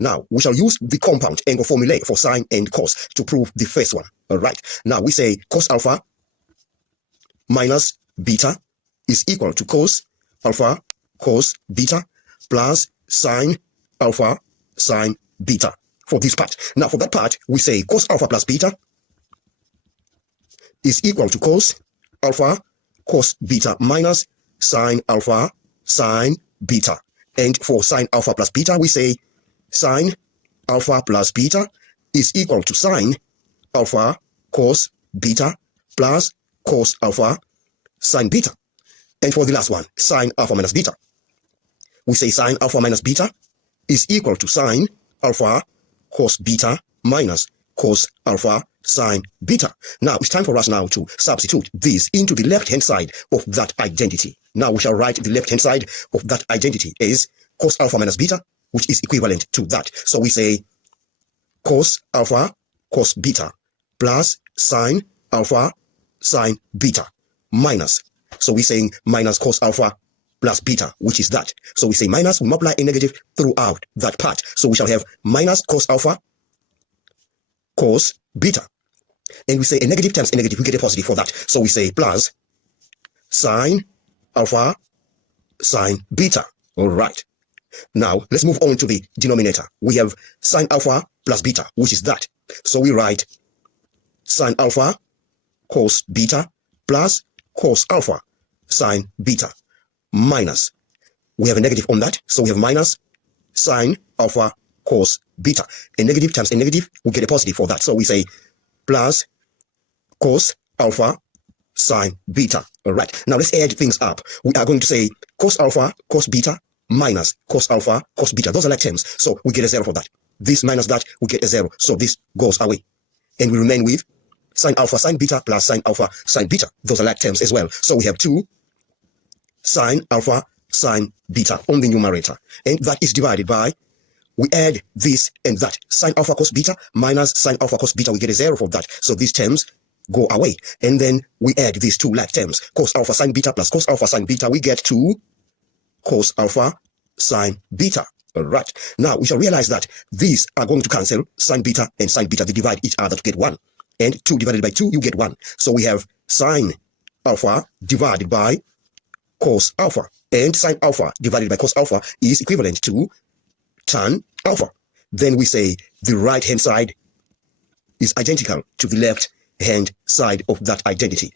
Now, we shall use the compound angle formulae for sine and cos to prove the first one. All right. Now, we say cos alpha minus beta is equal to cos alpha cos beta plus sine alpha sine beta for this part. Now, for that part, we say cos alpha plus beta is equal to cos alpha cos beta minus sine alpha sine beta. And for sine alpha plus beta, we say sine alpha plus beta is equal to sine alpha cos beta plus cos alpha sine beta. And for the last one, sine alpha minus beta, we say sine alpha minus beta is equal to sine alpha cos beta minus cos alpha sine beta. Now it's time for us now to substitute this into the left-hand side of that identity. Now we shall write the left-hand side of that identity as cos alpha minus beta, which is equivalent to that. So we say cos alpha cos beta plus sine alpha sine beta minus. So we're saying minus cos alpha plus beta, which is that. So we say minus, we multiply a negative throughout that part. So we shall have minus cos alpha cos beta. And we say a negative times a negative, we get a positive for that. So we say plus sine alpha sine beta. All right. Now let's move on to the denominator. We have sine alpha plus beta, which is that. So we write sine alpha cos beta plus cos alpha sine beta minus. We have a negative on that. So we have minus sine alpha cos beta. A negative times a negative, we get a positive for that. So we say plus cos alpha sine beta. All right. Now let's add things up. We are going to say cos alpha cos beta minus cos alpha cos beta. Those are like terms. So we get a 0 for that. This minus that, we get a 0. So this goes away. And we remain with sine alpha sine beta plus sine alpha sine beta. Those are like terms as well. So we have 2 sine alpha sine beta on the numerator. And that is divided by, we add this and that. Sine alpha cos beta minus sine alpha cos beta, we get a 0 for that. So these terms go away. And then we add these two like terms. Cos alpha sine beta plus cos alpha sine beta, we get 2 cos alpha sine beta. All right. Now we shall realize that these are going to cancel. Sine beta and sine beta, they divide each other to get 1. And 2 divided by 2, you get 1. So we have sine alpha divided by cos alpha. And sine alpha divided by cos alpha is equivalent to tan alpha. Then we say the right hand side is identical to the left hand side of that identity.